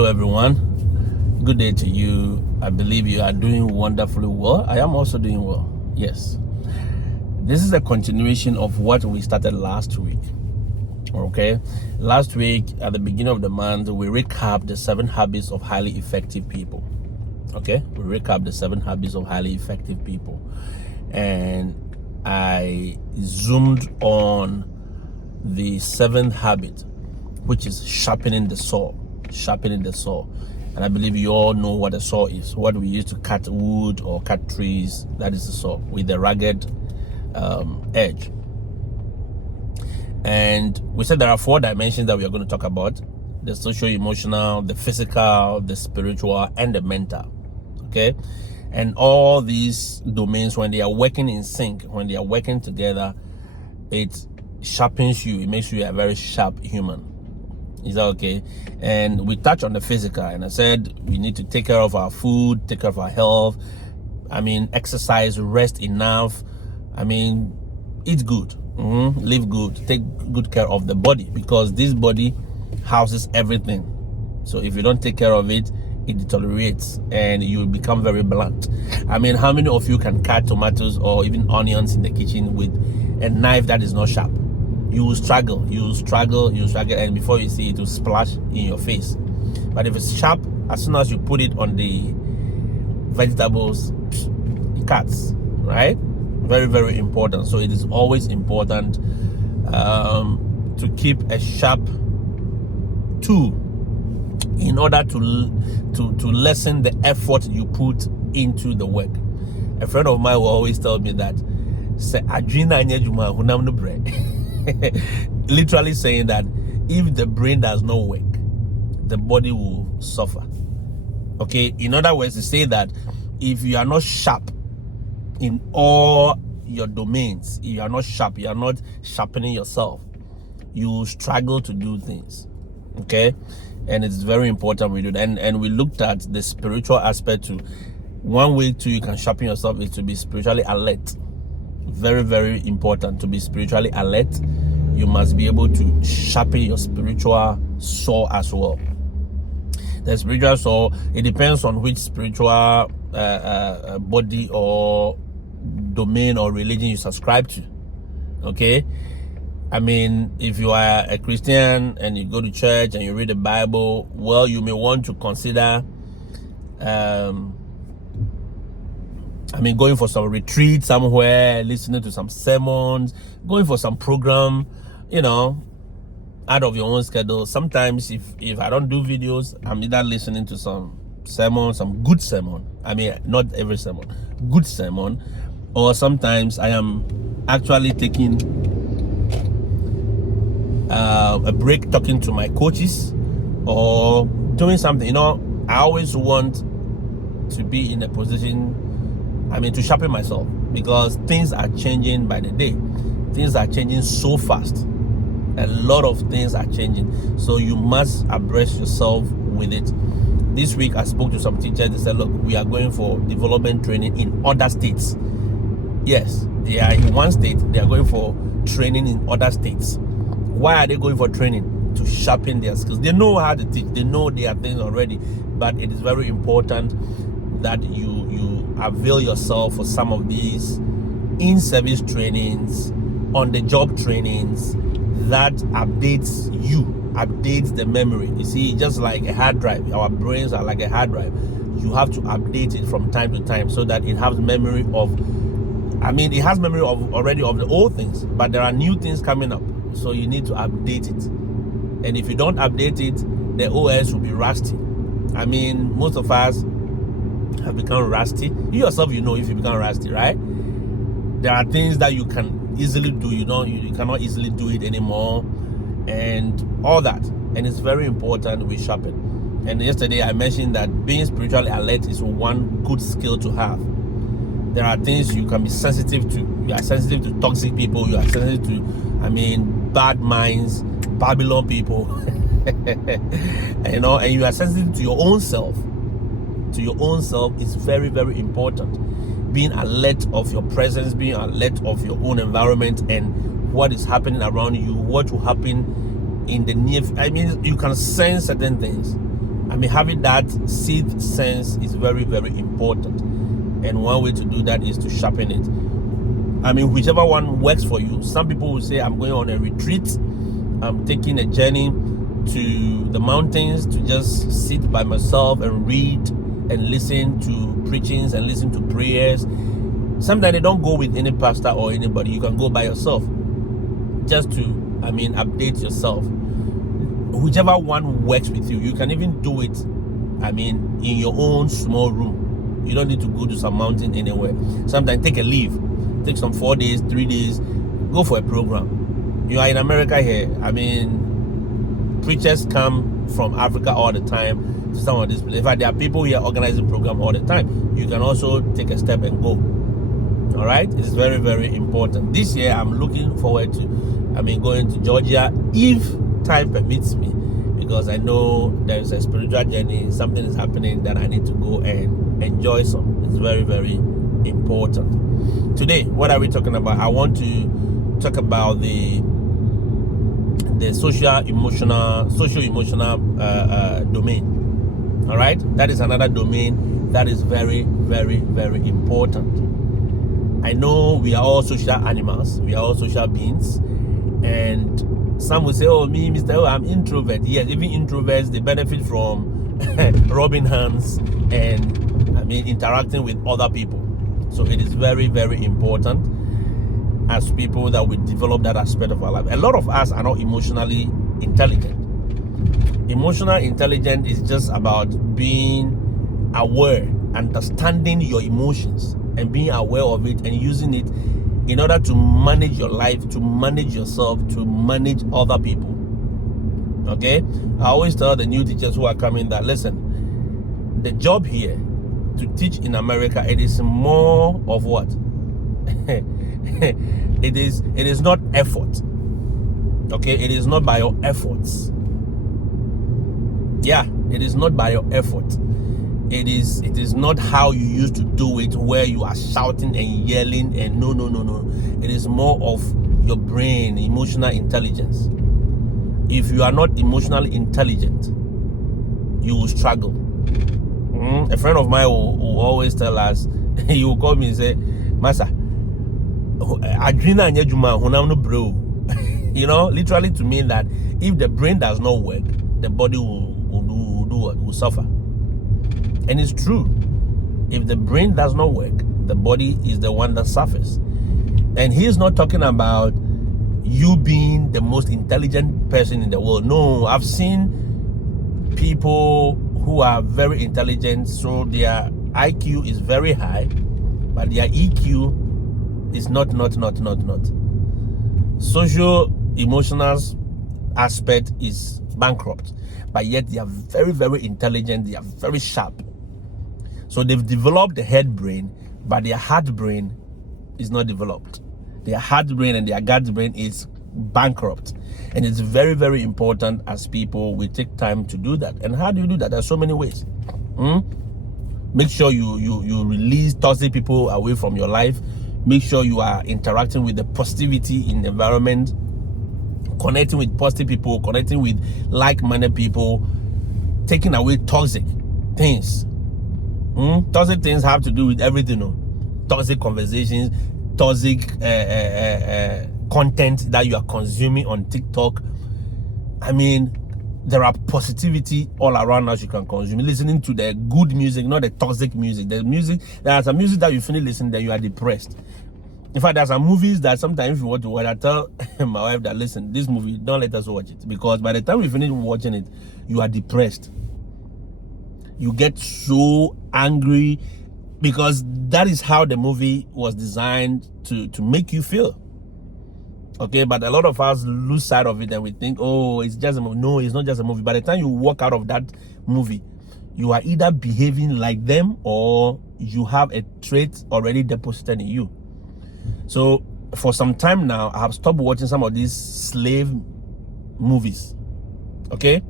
Hello everyone, good day to you. I believe you are doing wonderfully well. I am also doing well. Yes, this is a continuation of what we started last week. Okay, last week at the beginning of the month we recapped the 7 habits of highly effective people. Okay, we recapped the 7 habits of highly effective people, and I zoomed on the 7th habit, which is sharpening the saw. And I believe you all know what a saw is, what we use to cut wood or cut trees. That is the saw with the ragged edge. And we said there are 4 dimensions that we are going to talk about: the socio-emotional, the physical, the spiritual, and the mental. Okay, and all these domains, when they are working in sync, when they are working together, it sharpens you. It makes you a very sharp human. Is that okay? And we touched on the physical, and I said we need to take care of our food, take care of our health. I mean, exercise, rest enough. I mean, eat good, live good, take good care of the body, because this body houses everything. So if you don't take care of it, it deteriorates and you will become very blunt. I mean, how many of you can cut tomatoes or even onions in the kitchen with a knife that is not sharp? You will struggle, and before you see it, will splash in your face. But if it's sharp, as soon as you put it on the vegetables, it cuts, right? Very, very important. So it is always important to keep a sharp tool in order to lessen the effort you put into the work. A friend of mine will always tell me that, say, literally saying that if the brain does not work, the body will suffer. Okay, in other words, to say that if you are not sharp in all your domains, if you are not sharp, you are not sharpening yourself, you will struggle to do things. Okay, and it's very important we do that. And we looked at the spiritual aspect too. One way too you can sharpen yourself is to be spiritually alert. Very, very important to be spiritually alert. You must be able to sharpen your spiritual saw as well. The spiritual saw, it depends on which spiritual body or domain or religion you subscribe to. Okay, I mean, if you are a Christian and you go to church and you read the Bible, well, you may want to consider going for some retreat somewhere, listening to some sermons, going for some program, out of your own schedule. Sometimes if I don't do videos, I'm either listening to some sermon, some good sermon. I mean, not every sermon, good sermon. Or sometimes I am actually taking a break, talking to my coaches or doing something. I always want to be in a position, to sharpen myself, because things are changing by the day. Things are changing so fast. A lot of things are changing. So you must abreast yourself with it. This week I spoke to some teachers. They said, look, we are going for development training in other states. Yes, they are in one state. They are going for training in other states. Why are they going for training? To sharpen their skills. They know how to teach. They know their things already. But it is very important that you avail yourself for some of these in-service trainings, on-the-job trainings that updates the memory. You see, just like a hard drive, our brains are like a hard drive. You have to update it from time to time so that it has memory of, it has memory of already of the old things, but there are new things coming up. So you need to update it. And if you don't update it, the OS will be rusty. Most of us have become rusty. You yourself, if you become rusty, right? There are things that you can easily do, you cannot easily do it anymore, and all that. And it's very important we sharpen. And yesterday I mentioned that being spiritually alert is one good skill to have. There are things you can be sensitive to. You are sensitive to toxic people. You are sensitive to, bad minds, Babylon people. And you are sensitive to your own self. To your own self is very, very important. Being alert of your presence, being alert of your own environment and what is happening around you, what will happen in the near. You can sense certain things. having that sixth sense is very, very important. And one way to do that is to sharpen it. Whichever one works for you. Some people will say, I'm going on a retreat. I'm taking a journey to the mountains to just sit by myself and read and listen to preachings and listen to prayers. Sometimes they don't go with any pastor or anybody. You can go by yourself just to, update yourself. Whichever one works with you. You can even do it, in your own small room. You don't need to go to some mountain anywhere. Sometimes take a leave. Take some 4 days, 3 days. Go for a program. You are in America here. Preachers come from Africa all the time to some of these places. In fact, there are people here organizing program all the time. You can also take a step and go. All right, it's very, very important. This year, I'm looking forward to, going to Georgia if time permits me, because I know there's a spiritual journey. Something is happening that I need to go and enjoy some. It's very, very important. Today, what are we talking about? I want to talk about the socio-emotional domain. All right, that is another domain that is very, very, very important. I know we are all social animals, we are all social beings, and some will say, oh, me, Mr. O, I'm introvert. Yes, even introverts, they benefit from rubbing hands and interacting with other people. So it is very, very important as people that we develop that aspect of our life. A lot of us are not emotionally intelligent. Emotional intelligence is just about being aware, understanding your emotions and being aware of it and using it in order to manage your life, to manage yourself, to manage other people. Okay? I always tell the new teachers who are coming that, listen, the job here to teach in America, it is more of what? It is not effort. Okay? It is not by your efforts. Yeah, it is not by your effort. It is not how you used to do it, where you are shouting and yelling and no. It is more of your brain, emotional intelligence. If you are not emotionally intelligent, you will struggle. A friend of mine will always tell us, he will call me and say, Masa, adrena nyejuma hunamno bro. Literally to mean that if the brain does not work, the body will suffer. And it's true. If the brain does not work, the body is the one that suffers. And he's not talking about you being the most intelligent person in the world. No, I've seen people who are very intelligent, so their IQ is very high, but their EQ is not. Socio-emotional aspect is bankrupt, but yet they are very, very intelligent. They are very sharp. So they've developed the head brain, but their heart brain is not developed. Their heart brain and their gut brain is bankrupt. And it's very, very important as people, we take time to do that. And how do you do that? There's so many ways. Make sure you release toxic people away from your life. Make sure you are interacting with the positivity in the environment, connecting with positive people, connecting with like-minded people, taking away toxic things. Toxic things have to do with everything. Toxic conversations, toxic content that you are consuming on TikTok. There are positivity all around us you can consume. Listening to the good music, not the toxic music. There are some music that you finish listening, then you are depressed. In fact, there are some movies that sometimes if you want to watch, I tell my wife that, listen, this movie, don't let us watch it. Because by the time we finish watching it, you are depressed. You get so angry because that is how the movie was designed to make you feel. Okay, but a lot of us lose sight of it and we think, oh, it's just a movie. No, it's not just a movie. By the time you walk out of that movie, you are either behaving like them or you have a trait already deposited in you. So for some time now, I have stopped watching some of these slave movies. Okay,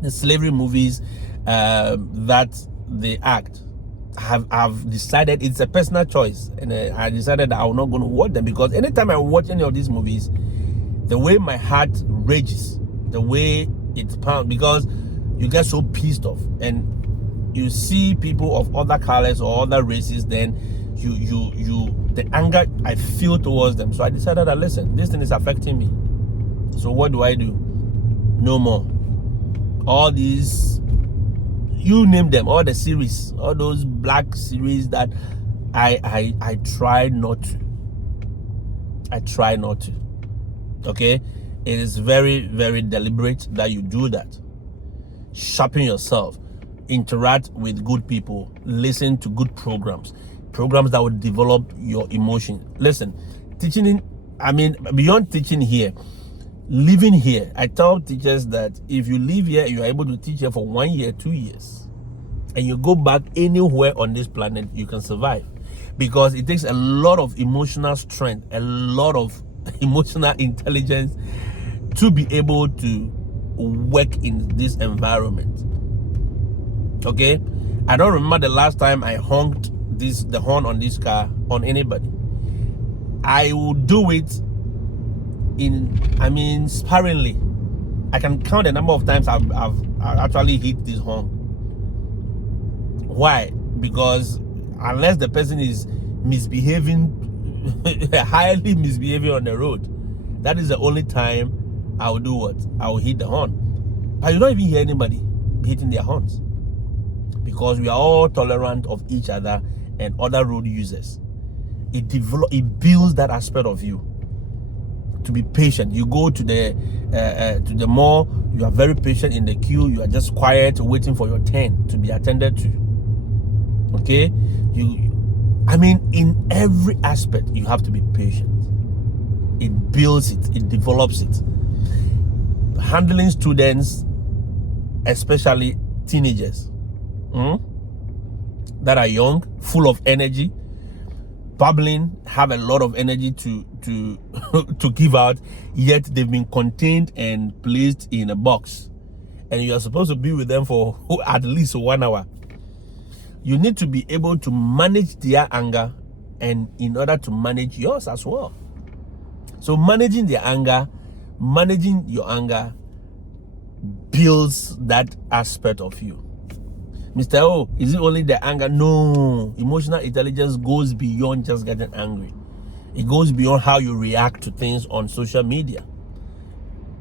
the slavery movies that they act. I've decided it's a personal choice, and I decided that I'm not going to watch them, because anytime I watch any of these movies, the way my heart rages, the way it pounds, because you get so pissed off, and you see people of other colors or other races, then the anger I feel towards them. So I decided that, listen, this thing is affecting me. So what do? No more. All these, you name them, all the series, all those black series that I try not to. I try not to. Okay? It is very, very deliberate that you do that. Sharpen yourself. Interact with good people. Listen to good programs that will develop your emotion. Listen, beyond teaching here, living here, I tell teachers that if you live here, you are able to teach here for 1 year, 2 years, and you go back anywhere on this planet, you can survive, because it takes a lot of emotional strength, a lot of emotional intelligence to be able to work in this environment. Okay, I don't remember the last time I honked the horn on this car on anybody. I will do it sparingly. I can count the number of times I've actually hit this horn. Why? Because unless the person is misbehaving, highly misbehaving on the road, that is the only time I will do what? I will hit the horn. But you don't even hear anybody hitting their horns, because we are all tolerant of each other and other road users. It builds that aspect of you to be patient. You go to the mall, you are very patient in the queue, you are just quiet waiting for your turn to be attended to. Okay, in every aspect you have to be patient. It builds it, it develops it. Handling students, especially teenagers, that are young, full of energy, bubbling, have a lot of energy to to give out, yet they've been contained and placed in a box, and you are supposed to be with them for at least 1 hour. You need to be able to manage their anger, and in order to manage yours as well. So managing your anger builds that aspect of you. Mr. O, is it only the anger? No. Emotional intelligence goes beyond just getting angry. It goes beyond how you react to things on social media.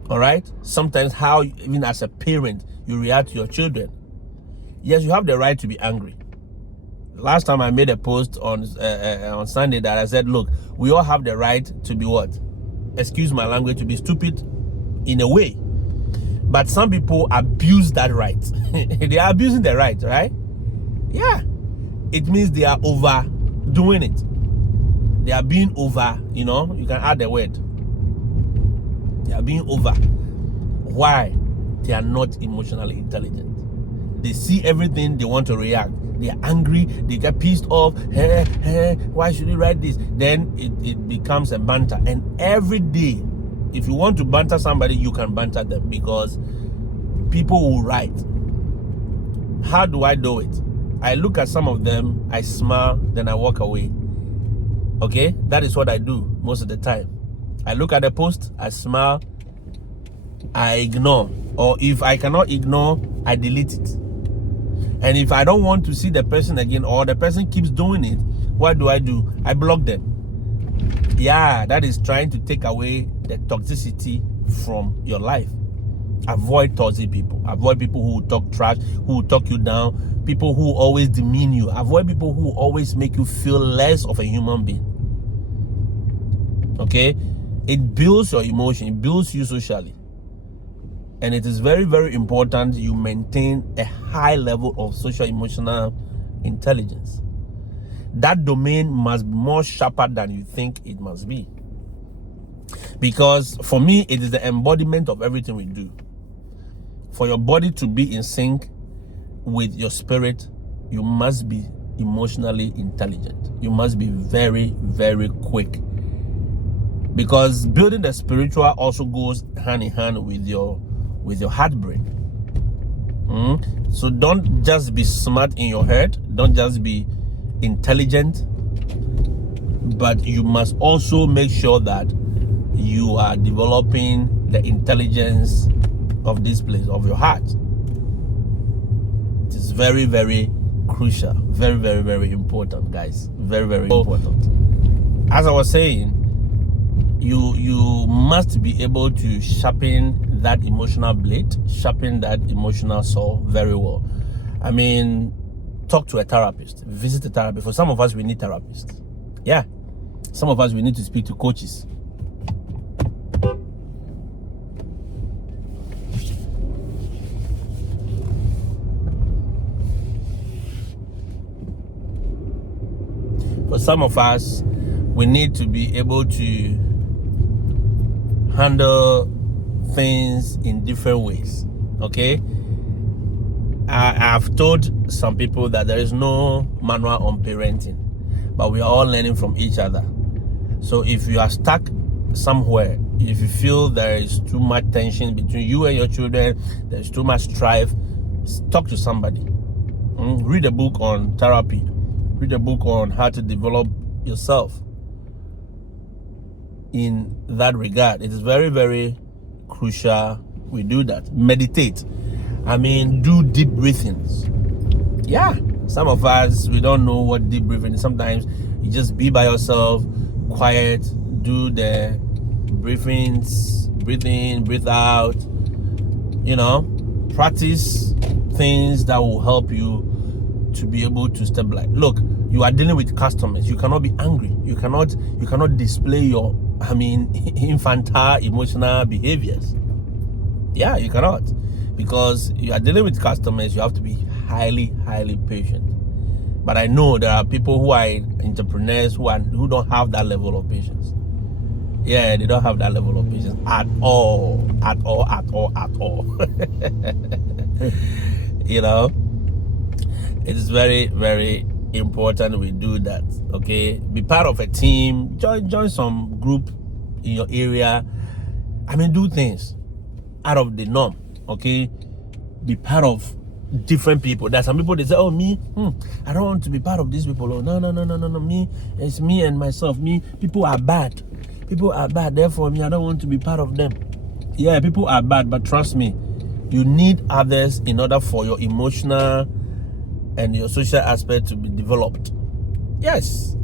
All right? Sometimes how, even as a parent, you react to your children. Yes, you have the right to be angry. Last time I made a post on Sunday that I said, look, we all have the right to be what? Excuse my language, to be stupid in a way. But some people abuse that right. They are abusing the right? Yeah. It means they are overdoing it. They are being over, you can add the word. They are being over. Why? They are not emotionally intelligent. They see everything, they want to react. They are angry, they get pissed off. Why should you write this? Then it becomes a banter. And every day, if you want to banter somebody, you can banter them, because people will write. How do I do it? I look at some of them, I smile, then I walk away. Okay? That is what I do most of the time. I look at the post, I smile, I ignore. Or if I cannot ignore, I delete it. And if I don't want to see the person again, or the person keeps doing it, what do? I block them. Yeah, that is trying to take away the toxicity from your life. Avoid toxic people. Avoid people who talk trash, who talk you down, people who always demean you. Avoid people who always make you feel less of a human being. Okay? It builds your emotion. It builds you socially. And it is very, very important you maintain a high level of social emotional intelligence. That domain must be more sharper than you think it must be. Because for me, it is the embodiment of everything we do. For your body to be in sync with your spirit, you must be emotionally intelligent. You must be very, very quick. Because building the spiritual also goes hand in hand with your heart brain. So don't just be smart in your head. Don't just be intelligent. But you must also make sure that you are developing the intelligence of this place, of your heart. very, very crucial. Very, very, very important, guys. Very, very important. As I was saying, you must be able to sharpen that emotional blade, sharpen that emotional saw very well. I mean, talk to a therapist, visit a therapist. For some of us, we need therapists. Yeah. Some of us, we need to speak to coaches. For some of us, we need to be able to handle things in different ways. Okay? I've told some people that there is no manual on parenting, but we are all learning from each other. So if you are stuck somewhere, if you feel there is too much tension between you and your children, there's too much strife, talk to somebody. Read a book on therapy. Read a book on how to develop yourself in that regard. It is very, very crucial we do that. Meditate. I mean, do deep breathings. Yeah, some of us, we don't know what deep breathing is. Sometimes you just be by yourself, quiet, do the breathings, breathe in, breathe out. You know, practice things that will help you to be able to stabilize. Look, you are dealing with customers. You cannot be angry. You cannot display your, infantile emotional behaviors. Yeah, you cannot, because you are dealing with customers. You have to be highly, highly patient. But I know there are people who are entrepreneurs who don't have that level of patience. Yeah, they don't have that level of patience at all. You know, it is very, very important we do that. Okay, be part of a team, join some group in your area. I mean, do things out of the norm. Okay, be part of different people. There's some people, they say, oh, me, I don't want to be part of these people. Oh, no, me, it's me and myself. People are bad, therefore me, I don't want to be part of them. Yeah, people are bad, but trust me, you need others in order for your emotional and your social aspect to be developed. Yes.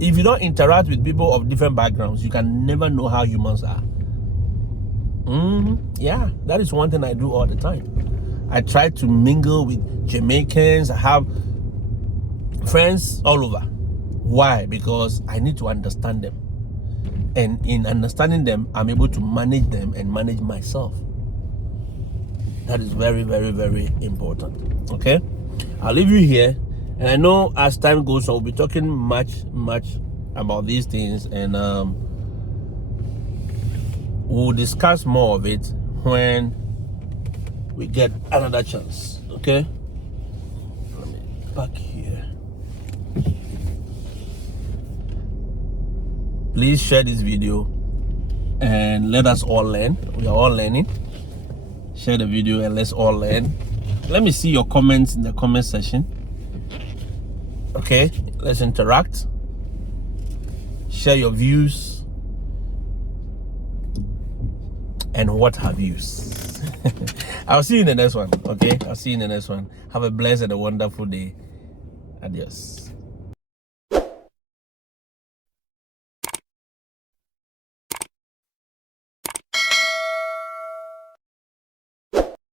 If you don't interact with people of different backgrounds, you can never know how humans are. Yeah, that is one thing I do all the time. I try to mingle with Jamaicans. I have friends all over. Why? Because I need to understand them. And in understanding them, I'm able to manage them and manage myself. That is very, very, very important. Okay? I'll leave you here. And I know as time goes on, we'll be talking much about these things. And we'll discuss more of it when we get another chance. Okay? Let me back here. Please share this video and let us all learn. We are all learning. Share the video and let's all learn. Let me see your comments in the comment section. Okay, let's interact. Share your views and what have yous. I'll see you in the next one. Okay, I'll see you in the next one. Have a blessed and a wonderful day. Adios.